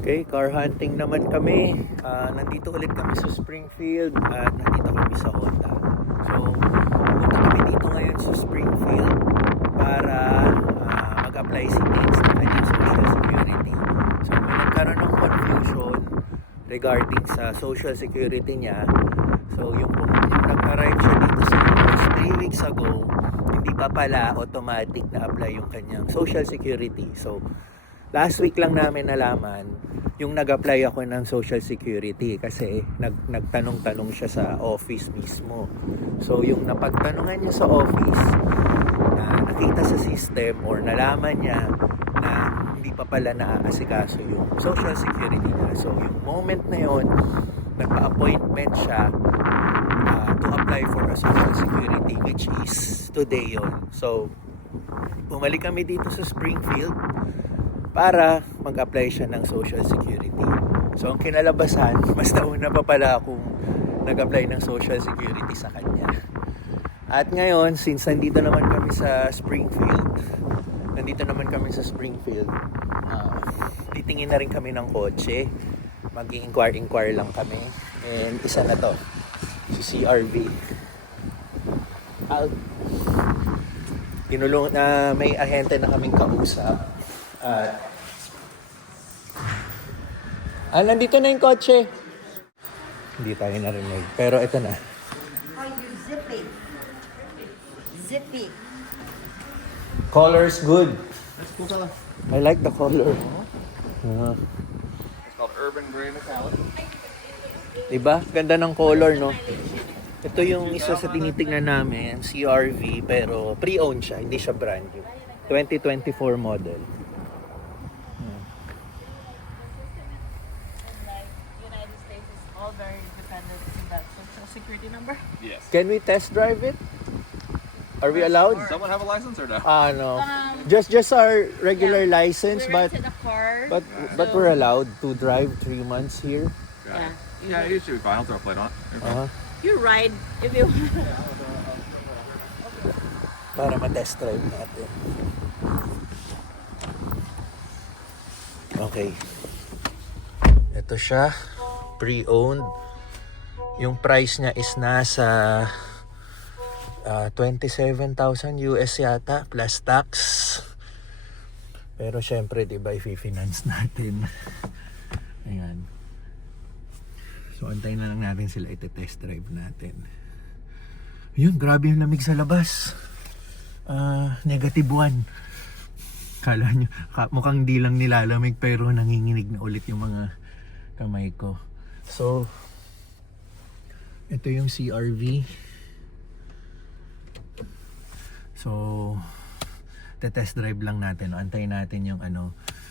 Okay, car hunting naman kami. Nandito ulit kami sa Springfield at nandito kami sa Honda. So, pumunta kami dito ngayon sa Springfield para mag-apply si Tins ng kanyang Social Security. So, may nagkaroon ng confusion regarding sa Social Security niya. So, yung nag-arrive siya dito sa US 3 weeks ago, hindi pa pala automatic na apply yung kanyang Social Security. So, last week lang namin nalaman yung nag-apply ako ng Social Security kasi nagtanong-tanong siya sa office mismo. So yung napagtanungan niya sa office na nakita sa system or nalaman niya na hindi pa pala naaasikaso yung Social Security niya. So yung moment na yon, nagpa-appointment siya to apply for a Social Security, which is today yon. So bumalik kami dito sa Springfield para mag-apply siya ng Social Security. So, ang kinalabasan, mas nauna pa pala akong nag-apply ng Social Security sa kanya. At ngayon, since nandito naman kami sa Springfield, titingin na rin kami ng kotse. Mag-i-inquire lang kami. And isa na to, si CRV. Tinulong na may ahente na kaming kausap. Nandito na yung kotse. Hindi tayo narinig. Pero ito na. Oh, you zippy. Zippy. Color's good. That's cool color. I like the color. It's called Urban Gray Metallic. Diba? Ganda ng color, no? Ito yung isa sa tinitingnan namin, CRV, pero pre-owned siya. Hindi siya brand new. 2024 model. United States is all very dependent on that social security number. Yes. Can we test drive it? Are we allowed? Does someone have a license or no? No. Just our regular license, We but rented a car. but we're allowed to drive 3 months here. Yeah. Yeah, it should be fine. I'll throw a plate on. You ride if you Para ma-test drive natin. Okay. Ito siya, pre-owned. Yung price niya is nasa 27,000 US yata plus tax. Pero syempre, 'di ba, i-finance natin. Ayan. So antayin na lang natin sila ite-test drive natin. Yun, grabe yung lamig sa labas. -1. Kala nyo, mukhang di lang nilalamig pero nanginginig na ulit yung mga kamay ko. So, ito yung CRV. So, te-test drive lang natin. Antayin natin yung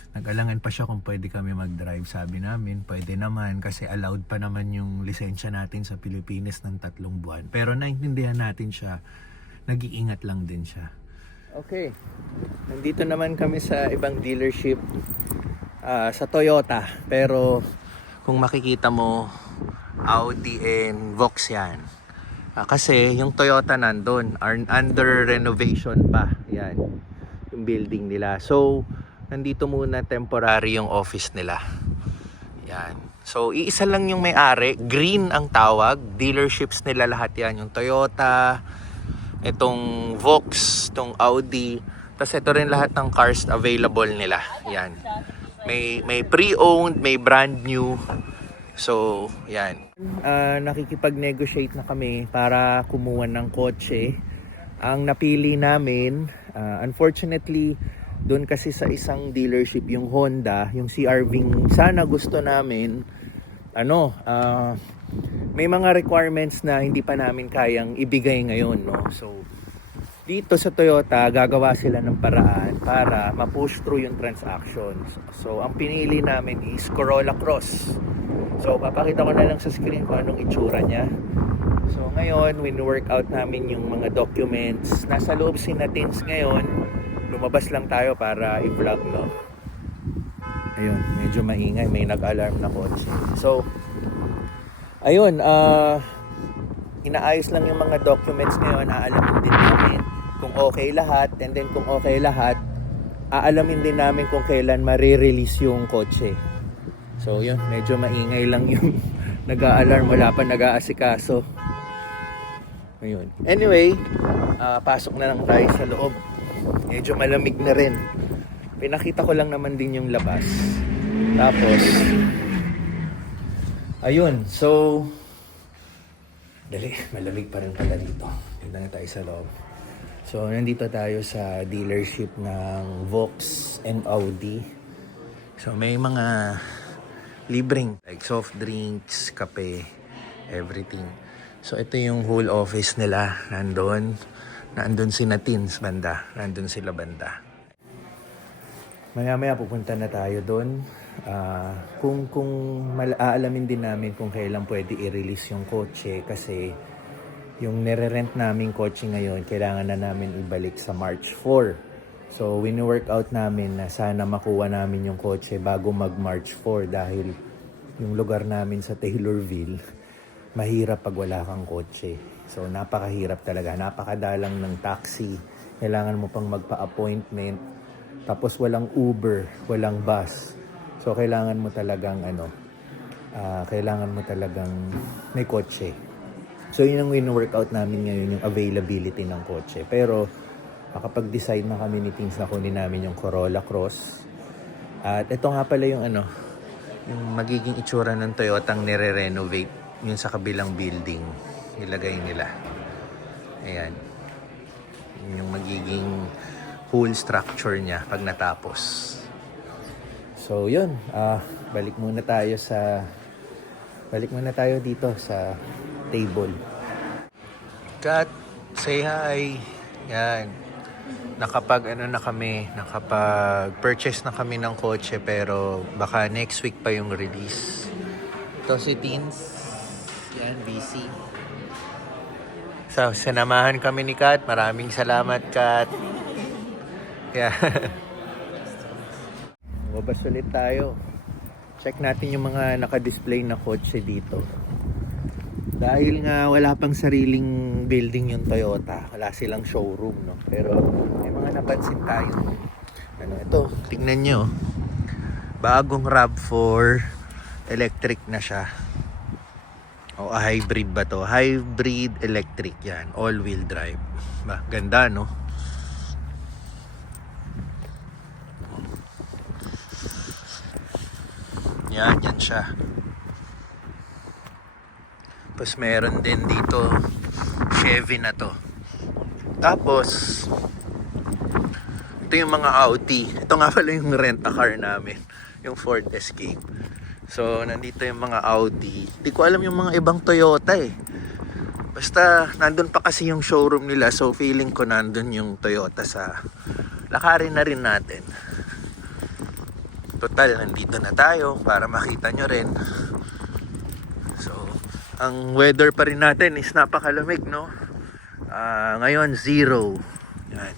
nag-alangan pa siya kung pwede kami mag-drive. Sabi namin, pwede naman kasi allowed pa naman yung lisensya natin sa Pilipinas ng 3 buwan. Pero naintindihan natin siya, nag-iingat lang din siya. Okay, nandito naman kami sa ibang dealership sa Toyota. Pero kung makikita mo, Audi and Vox yan. Kasi yung Toyota nandun, under renovation pa. Yan, yung building nila. So, nandito muna temporary yung office nila. Yan. So, iisa lang yung may-ari. Green ang tawag. Dealerships nila lahat yan. Yung Toyota, itong Vox, itong Audi. Tapos ito rin lahat ng cars available nila. Yan. May pre-owned, may brand new. So, yan. Nakikipag-negotiate na kami para kumuha ng kotse. Ang napili namin, unfortunately, doon kasi sa isang dealership, yung Honda, yung CR-V, sana gusto namin, may mga requirements na hindi pa namin kayang ibigay ngayon, no? So, dito sa Toyota, gagawa sila ng paraan para ma-push through yung transactions. So, ang pinili namin is Corolla Cross. So, papakita ko na lang sa screen kung anong itsura niya. So, ngayon, win-work out namin yung mga documents. Nasa loob si Natins ngayon. Lumabas lang tayo para i-vlog, no? Ayun, medyo maingay. May nag-alarm na kotse. So, ayun, inaayos lang yung mga documents ngayon. Aalamin din namin kung okay lahat. And then kung okay lahat, aalamin din namin kung kailan ma-release yung kotse. So yun, medyo maingay lang yung nag-a-alarm, wala pa nag-aasikaso. Ayun. Anyway, pasok na lang tayo sa loob. Medyo malamig na rin. Pinakita ko lang naman din yung labas. Tapos, ayun. So, malamig pa rin pala dito. Tignan na tayo sa loob. So, nandito tayo sa dealership ng Vaux and Audi. So, may mga libreng like soft drinks, kape, everything. So, ito yung whole office nila. Nandun si Natins banda. Nandun sila banda. Maya-maya pupunta na tayo doon. Kung aalamin din namin kung kailan pwede i-release yung kotse kasi yung nire-rent naming kotse ngayon, kailangan na namin ibalik sa March 4. So, wini-work out namin na sana makuha namin yung kotse bago mag-March 4 dahil yung lugar namin sa Taylorville, mahirap pag wala kang kotse. So, napakahirap talaga. Napakadalang ng taxi. Kailangan mo pang magpa-appointment. Tapos walang Uber, walang bus. So, kailangan mo talagang may kotse. So, yun ang wini-workout namin ngayon, yung availability ng kotse. Pero, makapag-decide na kami ni Teens na kunin namin yung Corolla Cross. At ito nga pala yung yung magiging itsura ng Toyota ang nire-renovate. Yun sa kabilang building. Ilagay nila. Ayan. Yun yung magiging whole structure niya pag natapos. So, yun. Balik muna tayo dito sa table. Kat, say hi. Yan. Nakapag-purchase na kami ng kotse pero baka next week pa yung release. Ito si Teens. Yan, busy. So, sinamahan kami ni Kat. Maraming salamat, Kat. Yeah. Mabas ulit tayo. Check natin yung mga naka-display na kotse dito. Dahil nga wala pang sariling building yung Toyota, wala silang showroom, no? Pero may mga napansin tayo. Ito, tingnan nyo. Bagong RAV4, electric na siya. O hybrid ba to? Hybrid electric yan, all-wheel drive. Ganda, no? Yan siya. Tapos meron din dito Chevy na to. Tapos ito yung mga Audi. Ito nga pala yung rent-a-car namin, yung Ford Escape. So nandito yung mga Audi. Di ko alam yung mga ibang Toyota eh. Basta nandun pa kasi yung showroom nila, so feeling ko nandun yung Toyota sa lakarin na rin natin. Total, nandito na tayo para makita nyo rin. So, ang weather pa rin natin is napakalamig, no? Ngayon, 0. Yan.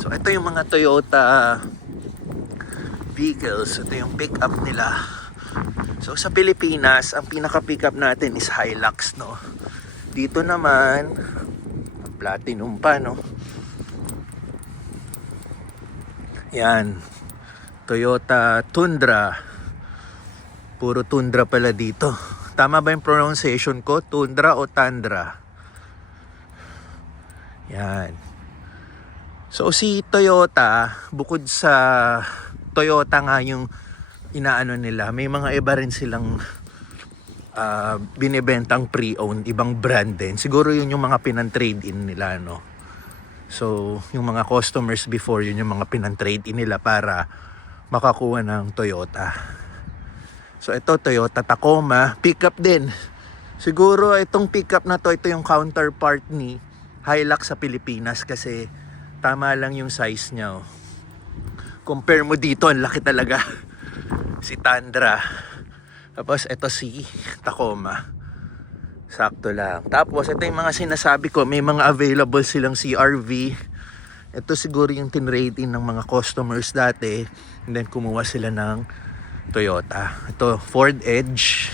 So, ito yung mga Toyota vehicles. Ito yung pick-up nila. So, sa Pilipinas, ang pinaka-pick-up natin is Hilux, no? Dito naman, Platinum pa, no? Yan. Toyota Tundra. Puro Tundra pala dito. Tama ba yung pronunciation ko? Tundra o Tundra? Yan. So si Toyota, bukod sa Toyota nga yung inaano nila, may mga iba rin silang binibentang pre-owned, ibang brand din. Siguro yun yung mga pinan-trade-in nila, no? So yung mga customers before, yun yung mga pinan-trade-in nila para makakuha ng Toyota. So ito, Toyota Tacoma, pickup din. Siguro itong pickup na to, ito yung counterpart ni Hilux sa Pilipinas kasi tama lang yung size niya. Oh. Compare mo dito, ang laki talaga. Si Tundra. Tapos ito si Tacoma. Sakto lang. Tapos ito yung mga sinasabi ko, may mga available silang CR-V. Ito siguro yung tinrade-in ng mga customers dati. And then kumuha sila ng Toyota. Ito, Ford Edge.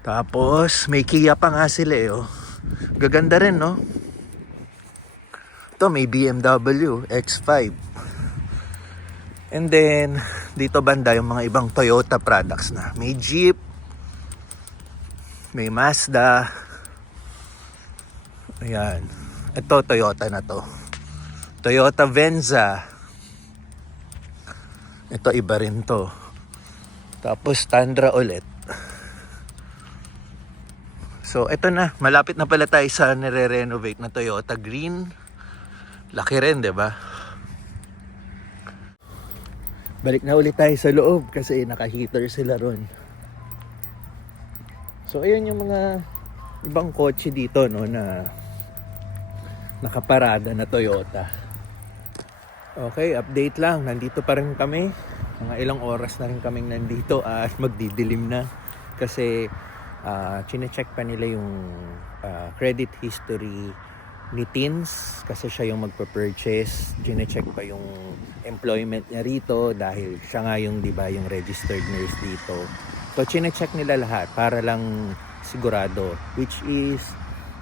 Tapos may Kia pa nga sila eh. Oh. Gaganda rin, no? Ito may BMW X5. And then, dito banda yung mga ibang Toyota products na. May Jeep, may Mazda. Ayan. Ito, Toyota na to. Toyota Venza. Ito, iba rin to. Tapos, Tundra ulit. So, ito na. Malapit na pala tayo sa nire-renovate na Toyota Green. Laki rin, di ba? Balik na ulit tayo sa loob kasi naka-heater sila ron. So, ayun yung mga ibang kotse dito, no, na nakaparada na Toyota. Okay, update lang. Nandito pa rin kami. Mga ilang oras na rin kaming nandito at magdidilim na. Kasi chine-check pa nila yung credit history ni Teens kasi siya yung magpa-purchase. Chine-check pa yung employment niya rito dahil siya nga yung, di ba, yung registered nurse dito. So, chine-check nila lahat para lang sigurado, which is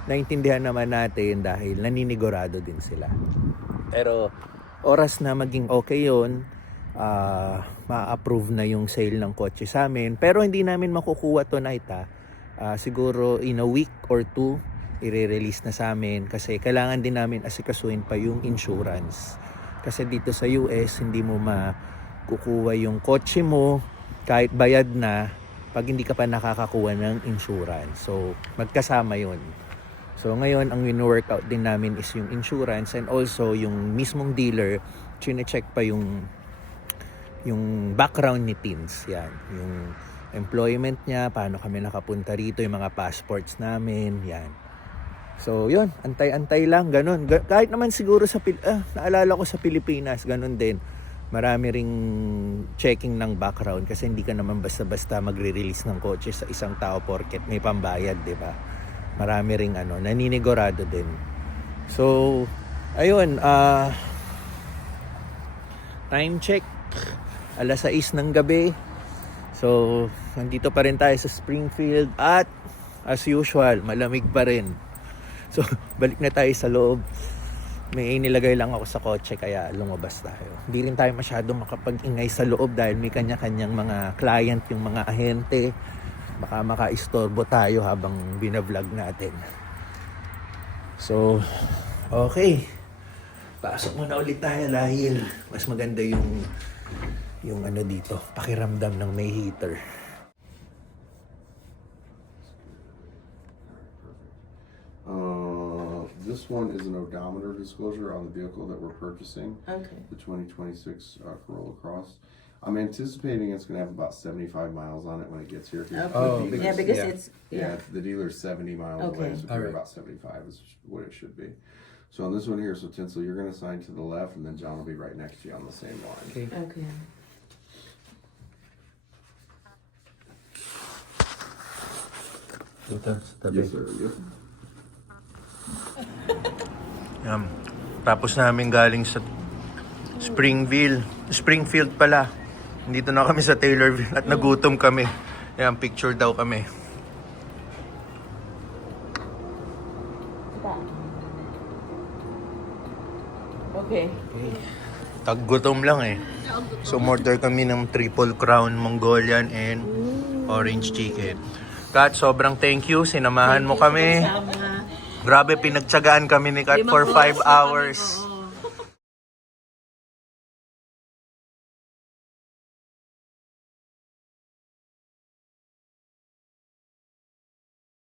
naintindihan naman natin dahil naninigurado din sila. Pero oras na maging okay yun, ma-approve na yung sale ng kotse sa amin. Pero hindi namin makukuha tonight siguro in a week or two i-release na sa amin kasi kailangan din namin asikasuhin pa yung insurance. Kasi dito sa US hindi mo makukuha yung kotse mo kahit bayad na pag hindi ka pa nakakakuha ng insurance. So magkasama yun. So ngayon ang wino-workout din namin is yung insurance and also yung mismong dealer chine-check pa yung background ni Teens. Yan, yung employment niya, paano kami nakapunta rito, yung mga passports namin, yan. So yun, antay-antay lang, ganun. Kahit naman siguro naalala ko sa Pilipinas, ganun din. Marami ring checking ng background kasi hindi ka naman basta-basta magre-release ng kotse sa isang tao porket may pambayad, di ba? Marami ring naninigurado din. So, ayun, time check, 6:00 ng gabi. So, nandito pa rin tayo sa Springfield at as usual, malamig pa rin. So, balik na tayo sa loob. May nilagay lang ako sa kotse kaya lumabas tayo. Hindi rin tayo masyadong makapag-ingay sa loob dahil may kanya-kanyang mga client, yung mga ahente. Baka maka-istorbo tayo habang binablog natin. So, okay. Pasok muna ulit tayo dahil mas maganda yung dito, pakiramdam ng may heater. This one is an odometer disclosure on the vehicle that we're purchasing. Okay. The 2026 Corolla Cross. I'm anticipating it's going to have about 75 miles on it when it gets here. Okay. Oh, The Yeah, dealer's- because yeah. it's yeah, the dealer's 70 miles Okay. away, so Alright. we're about 75 is what it should be. So on this one here, so Tinsel, you're going to sign to the left, and then John will be right next to you on the same line. Okay. Okay. Dito sa tabi. Yes, sir. Yep. Yan. Tapos namin galing sa Springfield pala. Dito na kami sa Taylorville at nagutom kami. Yan, picture daw kami. Okay. Taggutom lang eh. So, order kami ng Triple Crown Mongolian and Orange Chicken. Kat, sobrang thank you. Sinamahan mo kami. Grabe, pinagtsagaan kami ni Kat for 5 hours.